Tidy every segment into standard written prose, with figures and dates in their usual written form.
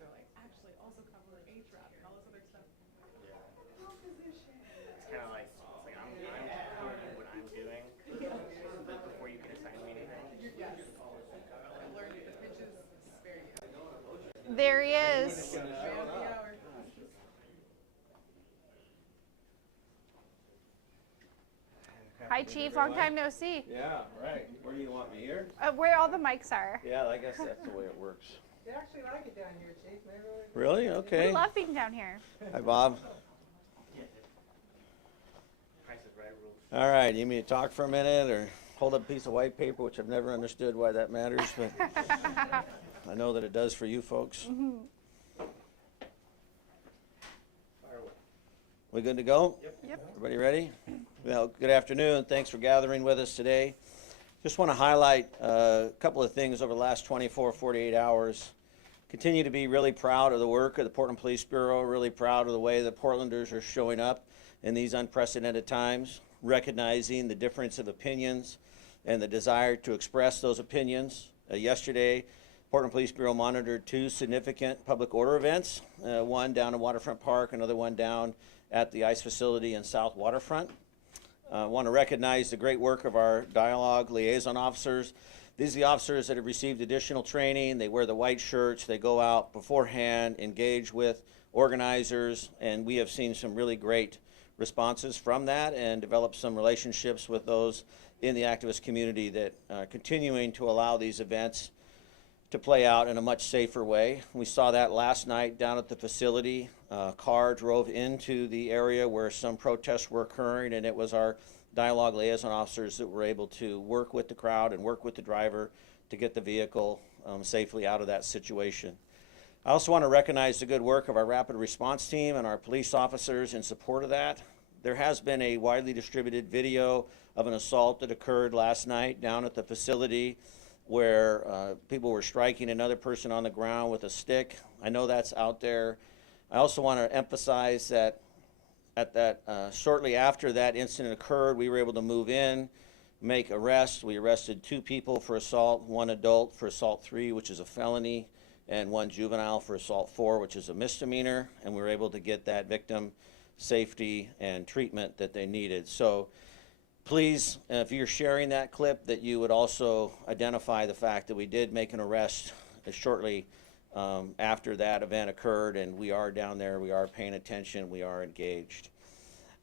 they're like, actually also cover HRAP and all this other stuff. Yeah. No position. It's kind of like, I'm doing what I'm doing, but before you can assign me anything. Yes. I learned that the pitch is very good. There he is. Man of the hour. Hi, Chief. Long time no see. Yeah, right. Where do you want me here? Where all the mics are. Yeah, I guess that's the way it works. They actually like it down here, Chief. Really? Okay. We love being down here. Hi, Bob. Price is Right rules. All right, you mean to talk for a minute or hold up a piece of white paper, which I've never understood why that matters, but I know that it does for you folks. Mm-hmm. Fire away. We good to go? Yep. Everybody ready? Well, good afternoon. Thanks for gathering with us today. Just want to highlight a couple of things over the last 24, 48 hours. Continue to be really proud of the work of the Portland Police Bureau, really proud of the way that Portlanders are showing up in these unprecedented times, recognizing the difference of opinions and the desire to express those opinions. Yesterday, Portland Police Bureau monitored 2 significant public order events, one down in Waterfront Park, another one down at the ICE facility in South Waterfront. I want to recognize the great work of our dialogue liaison officers. These are the officers that have received additional training. They wear the white shirts. They go out beforehand, engage with organizers, and we have seen some really great responses from that and developed some relationships with those in the activist community that are continuing to allow these events to play out in a much safer way. We saw that last night down at the facility. A car drove into the area where some protests were occurring, and it was our dialogue liaison officers that were able to work with the crowd and work with the driver to get the vehicle safely out of that situation. I also want to recognize the good work of our rapid response team and our police officers in support of that. There has been a widely distributed video of an assault that occurred last night down at the facility where people were striking another person on the ground with a stick. I know that's out there. I also want to emphasize that shortly after that incident occurred, we were able to move in, make arrests. We arrested 2 people for assault, 1 adult for assault 3, which is a felony, and 1 juvenile for assault 4, which is a misdemeanor, and we were able to get that victim safety and treatment that they needed. So please, if you're sharing that clip, that you would also identify the fact that we did make an arrest shortly after that event occurred, and we are down there, we are paying attention, we are engaged.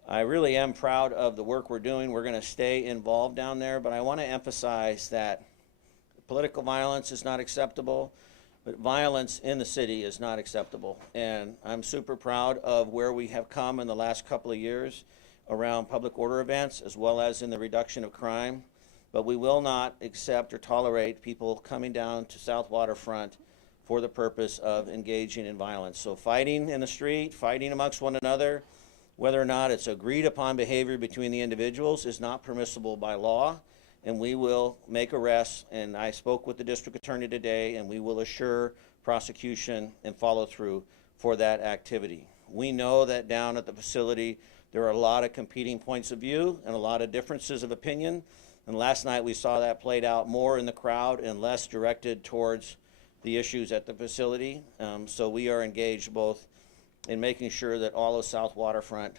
I really am proud of the work we're doing. We're going to stay involved down there, but I want to emphasize that political violence is not acceptable, but violence in the city is not acceptable. And I'm super proud of where we have come in the last couple of years around public order events, as well as in the reduction of crime. But we will not accept or tolerate people coming down to South Waterfront for the purpose of engaging in violence. So fighting in the street, fighting amongst one another, whether or not it's agreed upon behavior between the individuals, is not permissible by law, and we will make arrests. And I spoke with the district attorney today, and we will assure prosecution and follow through for that activity. We know that down at the facility there are a lot of competing points of view and a lot of differences of opinion, and last night we saw that played out more in the crowd and less directed towards the issues at the facility. So we are engaged both in making sure that all of South Waterfront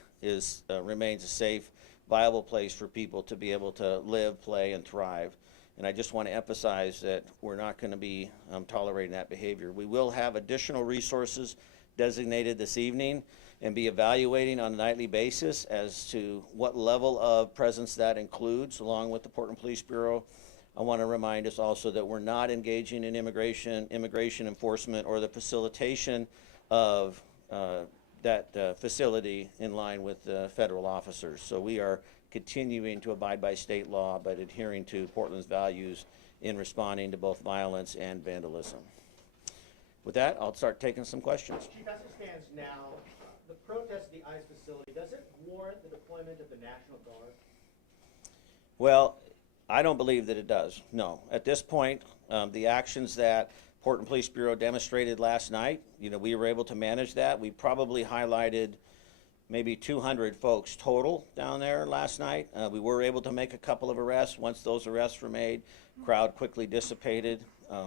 remains a safe, viable place for people to be able to live, play, and thrive. And I just want to emphasize that we're not going to be tolerating that behavior. We will have additional resources designated this evening and be evaluating on a nightly basis as to what level of presence that includes, along with the Portland Police Bureau. I want to remind us also that we're not engaging in immigration enforcement or the facilitation of that facility in line with federal officers. So we are continuing to abide by state law, but adhering to Portland's values in responding to both violence and vandalism. With that, I'll start taking some questions. Chief, as it stands now, the protest at the ICE facility, does it warrant the deployment of the National Guard? Well, I don't believe that it does, no. At this point, the actions that Portland Police Bureau demonstrated last night, we were able to manage that. We probably highlighted maybe 200 folks total down there last night. We were able to make a couple of arrests. Once those arrests were made, crowd quickly dissipated.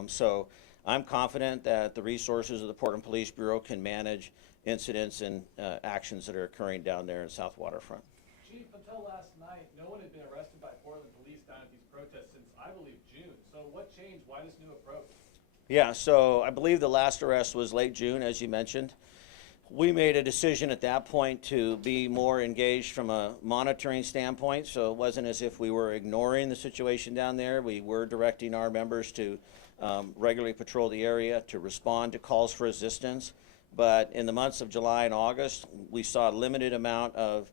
So I'm confident that the resources of the Portland Police Bureau can manage incidents and actions that are occurring down there in South Waterfront. Chief, until last night, no one had been arrested by Portland police down at these protests since, I believe, June. So what changed? Why this new approach? Yeah, so I believe the last arrest was late June, as you mentioned. We made a decision at that point to be more engaged from a monitoring standpoint, so it wasn't as if we were ignoring the situation down there. We were directing our members to regularly patrol the area, to respond to calls for assistance. But in the months of July and August, we saw a limited amount of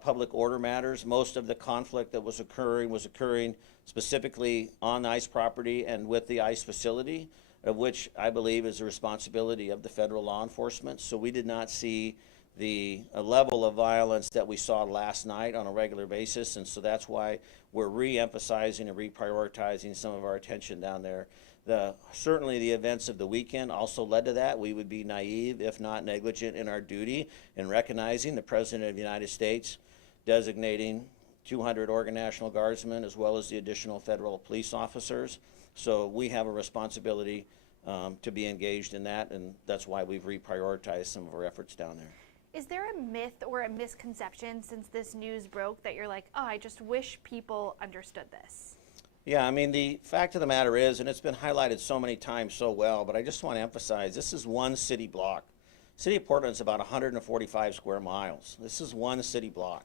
public order matters. Most of the conflict that was occurring specifically on ICE property and with the ICE facility, of which I believe is the responsibility of the federal law enforcement. So we did not see the level of violence that we saw last night on a regular basis, and so that's why we're re-emphasizing and reprioritizing some of our attention down there. Certainly the events of the weekend also led to that. We would be naive, if not negligent, in our duty in recognizing the President of the United States designating 200 Oregon National Guardsmen as well as the additional federal police officers. So we have a responsibility to be engaged in that, and that's why we've reprioritized some of our efforts down there. Is there a myth or a misconception since this news broke that you're like, oh, I just wish people understood this? Yeah, I mean, the fact of the matter is, and it's been highlighted so many times so well, but I just want to emphasize, this is one city block. City of Portland is about 145 square miles. This is one city block.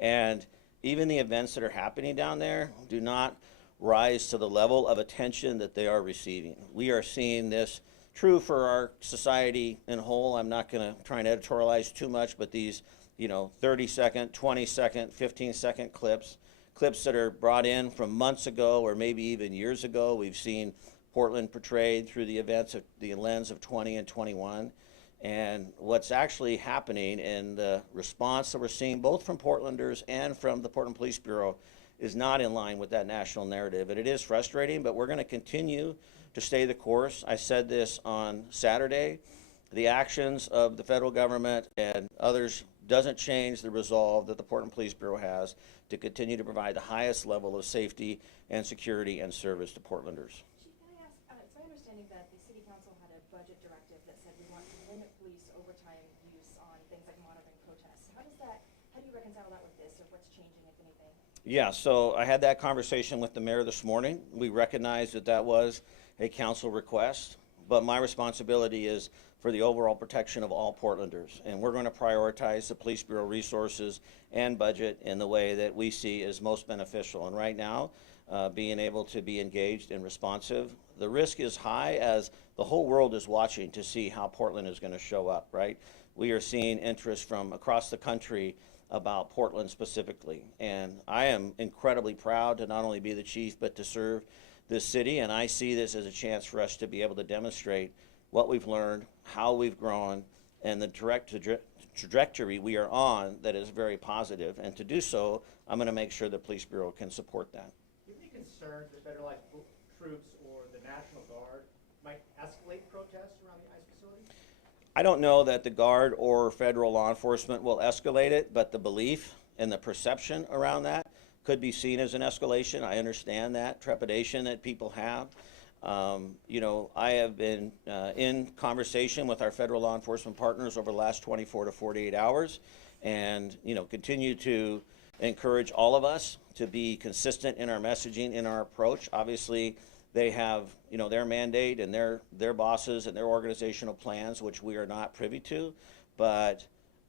And even the events that are happening down there do not rise to the level of attention that they are receiving. We are seeing this true for our society in whole. I'm not going to try and editorialize too much, but these, 30-second, 20-second, 15-second clips that are brought in from months ago or maybe even years ago. We've seen Portland portrayed through the events of the lens of 20 and 21. And what's actually happening and the response that we're seeing both from Portlanders and from the Portland Police Bureau is not in line with that national narrative. And it is frustrating, but we're going to continue to stay the course. I said this on Saturday. The actions of the federal government and others doesn't change the resolve that the Portland Police Bureau has to continue to provide the highest level of safety and security and service to Portlanders. Chief, can I ask, it's my understanding that the City Council had a budget directive that said we want to limit police overtime use on things like monitoring protests. How do you reconcile that with this, or what's changing, if anything? Yeah, so I had that conversation with the mayor this morning. We recognized that that was a council request, but my responsibility is for the overall protection of all Portlanders. And we're going to prioritize the Police Bureau resources and budget in the way that we see as most beneficial. And right now, being able to be engaged and responsive, the risk is high as the whole world is watching to see how Portland is going to show up, right? We are seeing interest from across the country about Portland specifically. And I am incredibly proud to not only be the chief, but to serve this city. And I see this as a chance for us to be able to demonstrate what we've learned, how we've grown, and the direct trajectory we are on that is very positive. And to do so, I'm going to make sure the Police Bureau can support that. Do you have any concern that federalized troops or the National Guard might escalate protests around the ICE facility? I don't know that the Guard or federal law enforcement will escalate it, but the belief and the perception around that could be seen as an escalation. I understand that trepidation that people have. I have been in conversation with our federal law enforcement partners over the last 24 to 48 hours and, continue to encourage all of us to be consistent in our messaging, in our approach. Obviously, they have, their mandate and their bosses and their organizational plans, which we are not privy to, but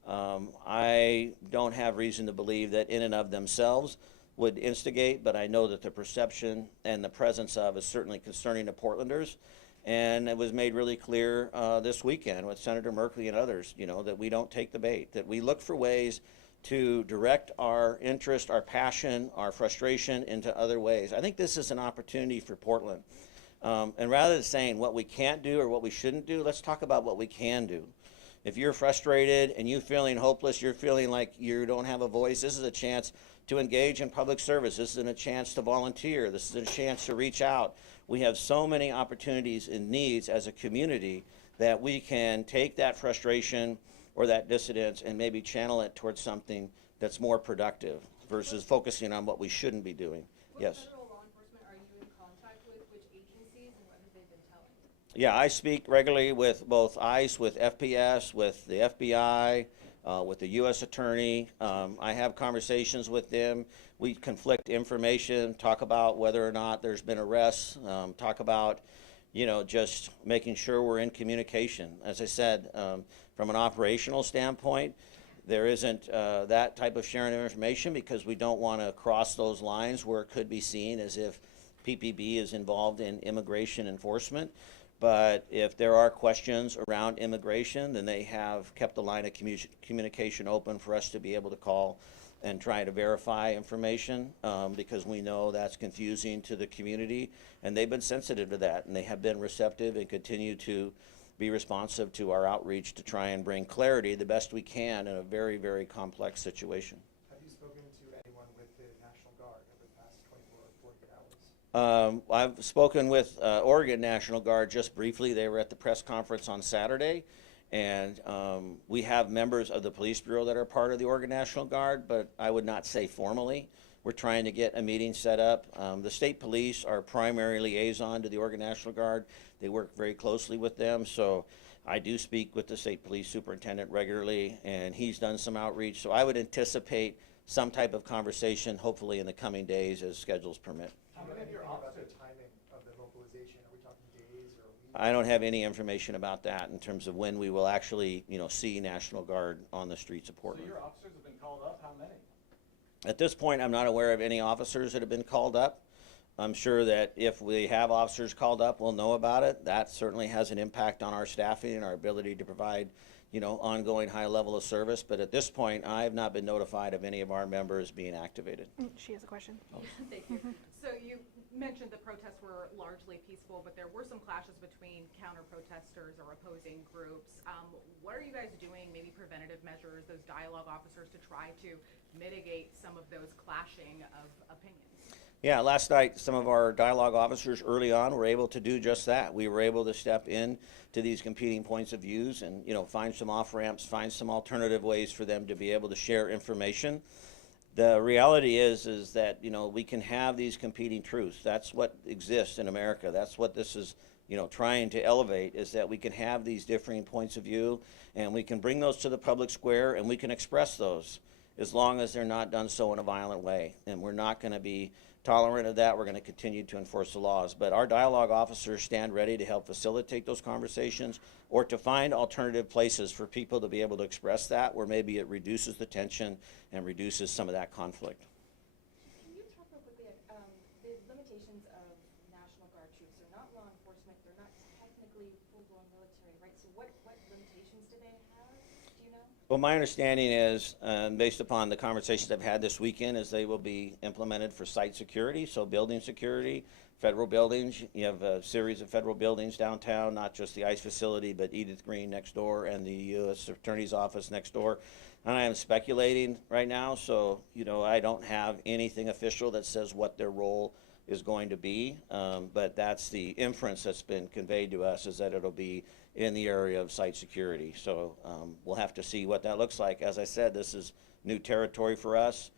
I don't have reason to believe that in and of themselves would instigate, but I know that the perception and the presence of is certainly concerning to Portlanders. And it was made really clear this weekend with Senator Merkley and others, that we don't take the bait, that we look for ways to direct our interest, our passion, our frustration into other ways. I think this is an opportunity for Portland. And rather than saying what we can't do or what we shouldn't do, let's talk about what we can do. If you're frustrated and you're feeling hopeless, you're feeling like you don't have a voice, this is a chance to engage in public service. This is a chance to volunteer. This is a chance to reach out. We have so many opportunities and needs as a community that we can take that frustration or that dissidence and maybe channel it towards something that's more productive versus focusing on what we shouldn't be doing. What Yes. federal law enforcement are you in contact with? Which agencies, and what have they been telling you? Yeah, I speak regularly with both ICE, with FPS, with the FBI, with the U.S. Attorney. I have conversations with them. We conflict information, talk about whether or not there's been arrests, talk about, just making sure we're in communication. As I said, from an operational standpoint, there isn't that type of sharing of information because we don't want to cross those lines where it could be seen as if PPB is involved in immigration enforcement. But if there are questions around immigration, then they have kept the line of communication open for us to be able to call and try to verify information because we know that's confusing to the community, and they've been sensitive to that, and they have been receptive and continue to be responsive to our outreach to try and bring clarity the best we can in a very, very complex situation. Have you spoken to anyone with the National Guard over the past 24 or 48 hours? I've spoken with Oregon National Guard just briefly. They were at the press conference on Saturday, and we have members of the police bureau that are part of the Oregon National Guard, but I would not say formally. We're trying to get a meeting set up. The state police are primary liaison to the Oregon National Guard. They work very closely with them, so I do speak with the state police superintendent regularly, and he's done some outreach. So I would anticipate some type of conversation, hopefully in the coming days as schedules permit. Do you know anything about the timing of the mobilization? Are we talking days or weeks? I don't have any information about that in terms of when we will actually, see National Guard on the streets of So Portland. your officers have been called up, how many? At this point, I'm not aware of any officers that have been called up. I'm sure that if we have officers called up, we'll know about it. That certainly has an impact on our staffing and our ability to provide, ongoing high level of service. But at this point, I have not been notified of any of our members being activated. She has a question. Thank you. So you mentioned the protests were largely peaceful, but there were some clashes between counter-protesters or opposing groups. What are you guys doing, maybe preventative measures, those dialogue officers, to try to mitigate some of those clashing of opinions? Yeah, last night, some of our dialogue officers early on were able to do just that. We were able to step in to these competing points of views and, find some off-ramps, find some alternative ways for them to be able to share information. The reality is that, we can have these competing truths. That's what exists in America. That's what this is, trying to elevate, is that we can have these differing points of view and we can bring those to the public square and we can express those as long as they're not done so in a violent way. And we're not going to be tolerant of that. We're going to continue to enforce the laws. But our dialogue officers stand ready to help facilitate those conversations or to find alternative places for people to be able to express that where maybe it reduces the tension and reduces some of that conflict. Can you talk real quickly, the limitations of National Guard troops are not law enforcement, they're not technically full-blown military, right? So what limitations do they have, do you know? Well, my understanding is, based upon the conversations I've had this weekend, is they will be implemented for site security, so building security, federal buildings. You have a series of federal buildings downtown, not just the ICE facility, but Edith Green next door and the U.S. Attorney's office next door. And I am speculating right now, so, I don't have anything official that says what their role is going to be, but that's the inference that's been conveyed to us, is that it'll be in the area of site security. So we'll have to see what that looks like. As I said, this is new territory for us,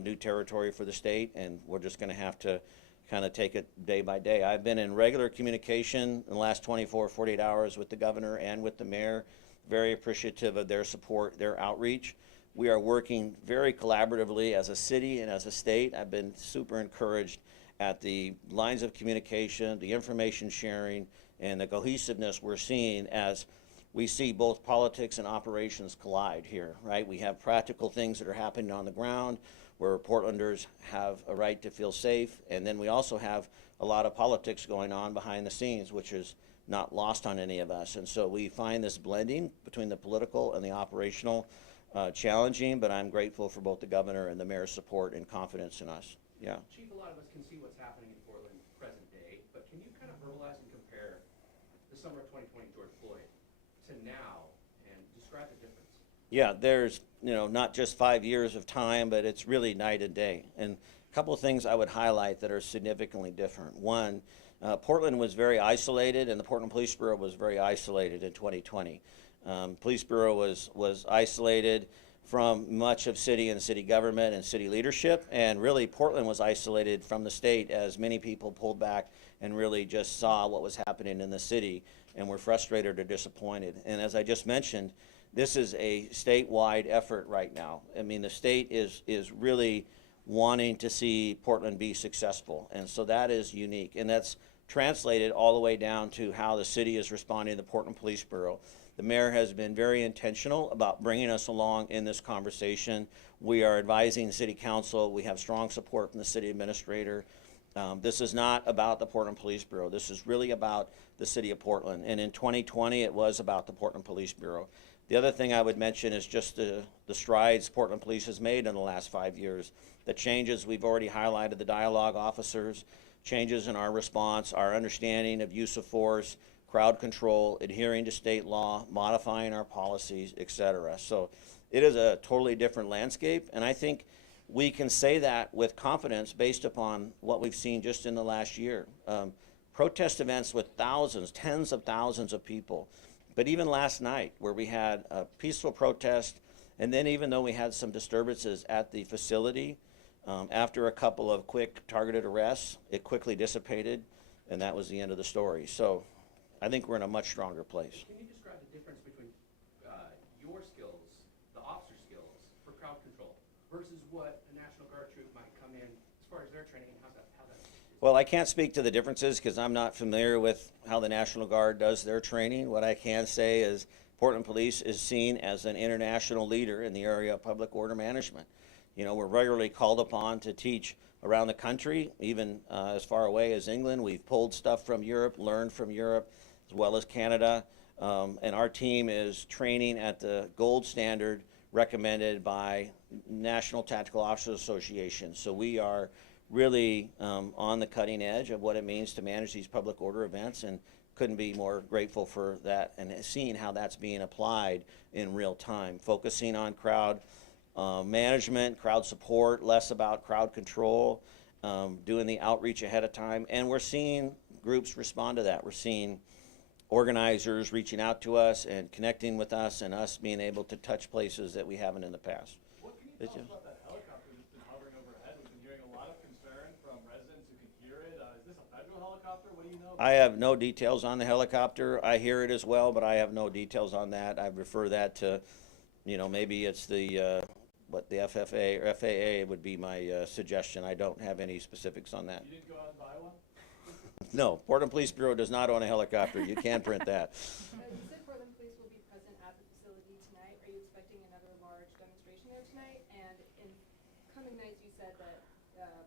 new territory for the state, and we're just going to have to kind of take it day by day. I've been in regular communication in the last 24, 48 hours with the governor and with the mayor, very appreciative of their support, their outreach. We are working very collaboratively as a city and as a state. I've been super encouraged at the lines of communication, the information sharing, and the cohesiveness we're seeing as we see both politics and operations collide here, right? We have practical things that are happening on the ground where Portlanders have a right to feel safe, and then we also have a lot of politics going on behind the scenes, which is not lost on any of us. And so we find this blending between the political and the operational challenging, but I'm grateful for both the governor and the mayor's support and confidence in us. Yeah. Chief, a lot of us can see what's happening in Portland present day, but can you kind of verbalize and compare the summer of 2020 George Floyd to now and describe the difference? Yeah, there's, not just 5 years of time, but it's really night and day. And a couple of things I would highlight that are significantly different. One, Portland was very isolated, and the Portland Police Bureau was very isolated in 2020. Police Bureau was isolated from much of city and city government and city leadership, and really Portland was isolated from the state as many people pulled back and really just saw what was happening in the city and were frustrated or disappointed. And as I just mentioned, this is a statewide effort right now. I mean, the state is really wanting to see Portland be successful, and so that is unique. And that's translated all the way down to how the city is responding to the Portland Police Bureau. The mayor has been very intentional about bringing us along in this conversation. We are advising the city council. We have strong support from the city administrator. This is not about the Portland Police Bureau. This is really about the city of Portland. And in 2020, it was about the Portland Police Bureau. The other thing I would mention is just the strides Portland Police has made in the last 5 years. The changes we've already highlighted, the dialogue officers, changes in our response, our understanding of use of force, crowd control, adhering to state law, modifying our policies, etc. So it is a totally different landscape, and I think we can say that with confidence based upon what we've seen just in the last year. Protest events with thousands, tens of thousands of people. But even last night, where we had a peaceful protest, and then even though we had some disturbances at the facility, after a couple of quick targeted arrests, it quickly dissipated, and that was the end of the story. So I think we're in a much stronger place. Can you describe the difference between your skills, the officer skills for crowd control, versus what a National Guard troop might come in as far as their training? How's that? Well, I can't speak to the differences because I'm not familiar with how the National Guard does their training. What I can say is Portland Police is seen as an international leader in the area of public order management. You know, we're regularly called upon to teach around the country, even as far away as England. We've pulled stuff from Europe, learned from Europe, as well as Canada. And our team is training at the gold standard recommended by National Tactical Officers Association. So we are really on the cutting edge of what it means to manage these public order events, and couldn't be more grateful for that and seeing how that's being applied in real time, focusing on crowd management, crowd support, less about crowd control, doing the outreach ahead of time, and we're seeing groups respond to that. We're seeing organizers reaching out to us and connecting with us, and us being able to touch places that we haven't in the past. What can you tell us about that helicopter that's been hovering overhead? We've been hearing a lot of concern from residents who can hear it. Is this a federal helicopter? What do you know? I have no details on the helicopter. I hear it as well, but I have no details on that. I refer that to, you know, maybe it's the the FFA or FAA would be my suggestion. I don't have any specifics on that. You didn't go out and buy one? No, Portland Police Bureau does not own a helicopter. You can't print that. You said Portland Police will be present at the facility tonight. Are you expecting another large demonstration there tonight? And in coming nights, you said that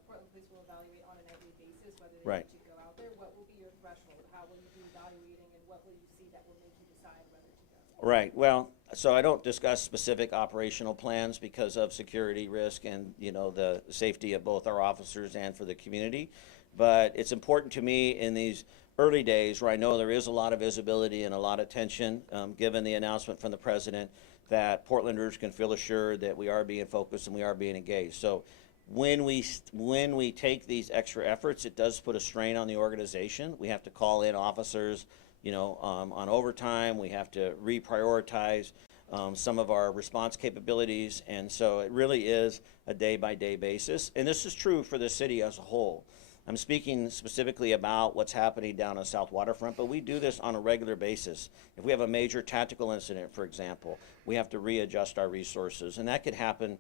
Portland Police will evaluate on a nightly basis whether they Right. need to go out there. What will be your threshold? How will you be evaluating, and what will you see that will make you decide whether to go? Right. Well, so I don't discuss specific operational plans because of security risk and, you know, the safety of both our officers and for the community. But it's important to me in these early days where I know there is a lot of visibility and a lot of tension, given the announcement from the president, that Portlanders can feel assured that we are being focused and we are being engaged. So when we take these extra efforts, it does put a strain on the organization. We have to call in officers, you know, on overtime. We have to reprioritize some of our response capabilities, and so it really is a day-by-day basis. And this is true for the city as a whole. I'm speaking specifically about what's happening down on South Waterfront, but we do this on a regular basis. If we have a major tactical incident, for example, we have to readjust our resources, and that could happen,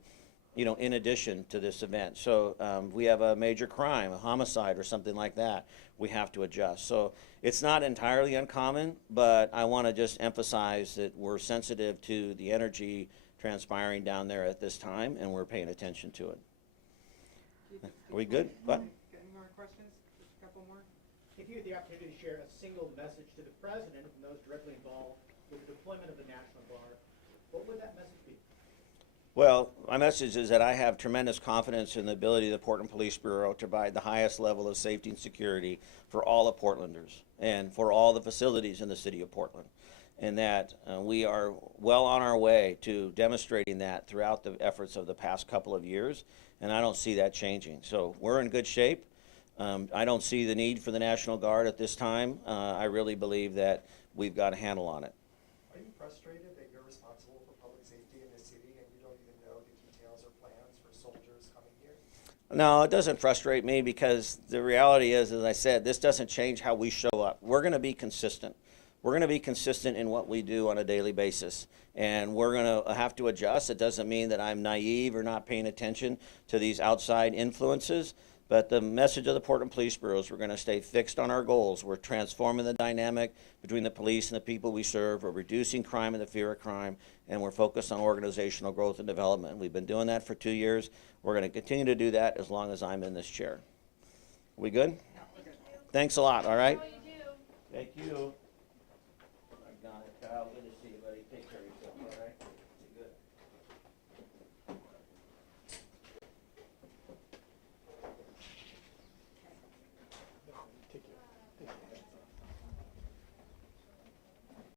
you know, in addition to this event. So we have a major crime, a homicide or something like that, we have to adjust. So it's not entirely uncommon, but I want to just emphasize that we're sensitive to the energy transpiring down there at this time, and we're paying attention to it. Are we good? What? Any more questions? Just a couple more? If you had the opportunity to share a single message to the president and those directly involved with the deployment of the National Guard, what would that message be? Well, my message is that I have tremendous confidence in the ability of the Portland Police Bureau to provide the highest level of safety and security for all of Portlanders and for all the facilities in the city of Portland. And that we are well on our way to demonstrating that throughout the efforts of the past couple of years, and I don't see that changing. So we're in good shape. I don't see the need for the National Guard at this time. I really believe that we've got a handle on it. Are you frustrated that you're responsible for public safety in the city and you don't even know the details or plans for soldiers coming here? No, it doesn't frustrate me because the reality is, as I said, this doesn't change how we show up. We're going to be consistent. We're going to be consistent in what we do on a daily basis, and we're going to have to adjust. It doesn't mean that I'm naive or not paying attention to these outside influences, but the message of the Portland Police Bureau is we're going to stay fixed on our goals. We're transforming the dynamic between the police and the people we serve. We're reducing crime and the fear of crime, and we're focused on organizational growth and development. We've been doing that for 2 years. We're going to continue to do that as long as I'm in this chair. We good? Thanks a lot, all right? Thank you.